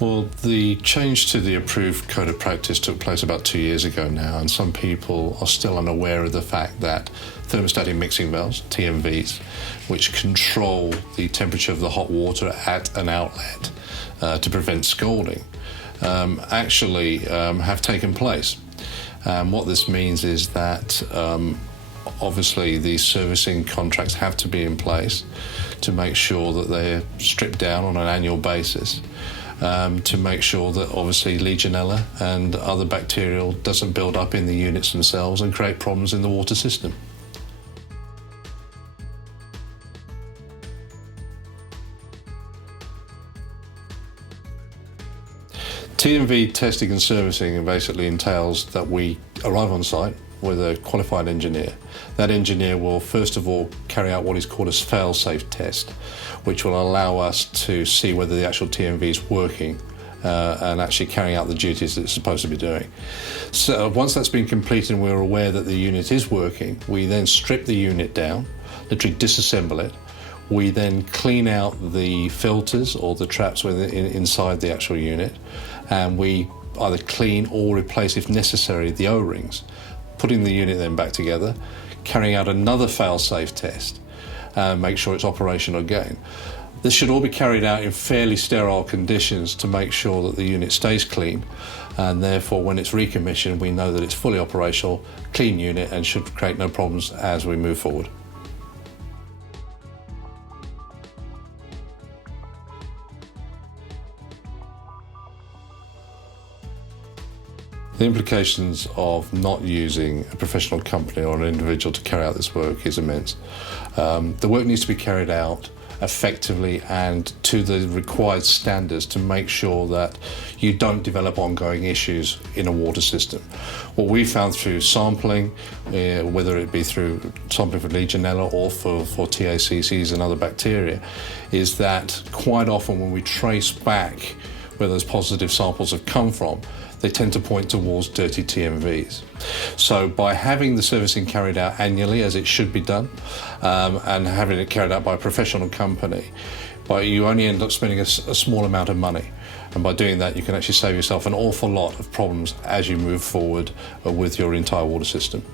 Well, the change to the approved code of practice took place about 2 years ago now, and some people are still unaware of the fact that thermostatic mixing valves, TMVs, which control the temperature of the hot water at an outlet to prevent scalding, actually have taken place. What this means is that obviously these servicing contracts have to be in place to make sure that they're stripped down on an annual basis. To make sure that obviously Legionella and other bacterial doesn't build up in the units themselves and create problems in the water system. TMV testing and servicing basically entails that we arrive on site with a qualified engineer. That engineer will first of all carry out what is called a fail-safe test, which will allow us to see whether the actual TMV is working and actually carrying out the duties that it's supposed to be doing. So once that's been completed and we're aware that the unit is working, we then strip the unit down, literally disassemble it. We then clean out the filters or the traps inside the actual unit, and we either clean or replace, if necessary, the O-rings, putting the unit then back together, carrying out another fail-safe test, make sure it's operational again. This should all be carried out in fairly sterile conditions to make sure that the unit stays clean, and therefore when it's recommissioned we know that it's fully operational, clean unit, and should create no problems as we move forward. The implications of not using a professional company or an individual to carry out this work is immense. The work needs to be carried out effectively and to the required standards to make sure that you don't develop ongoing issues in a water system. What we found through sampling, whether it be through sampling for Legionella or for TACCs and other bacteria, is that quite often when we trace back where those positive samples have come from, they tend to point towards dirty TMVs. So by having the servicing carried out annually, as it should be done, and having it carried out by a professional company, you only end up spending a small amount of money. And by doing that, you can actually save yourself an awful lot of problems as you move forward with your entire water system.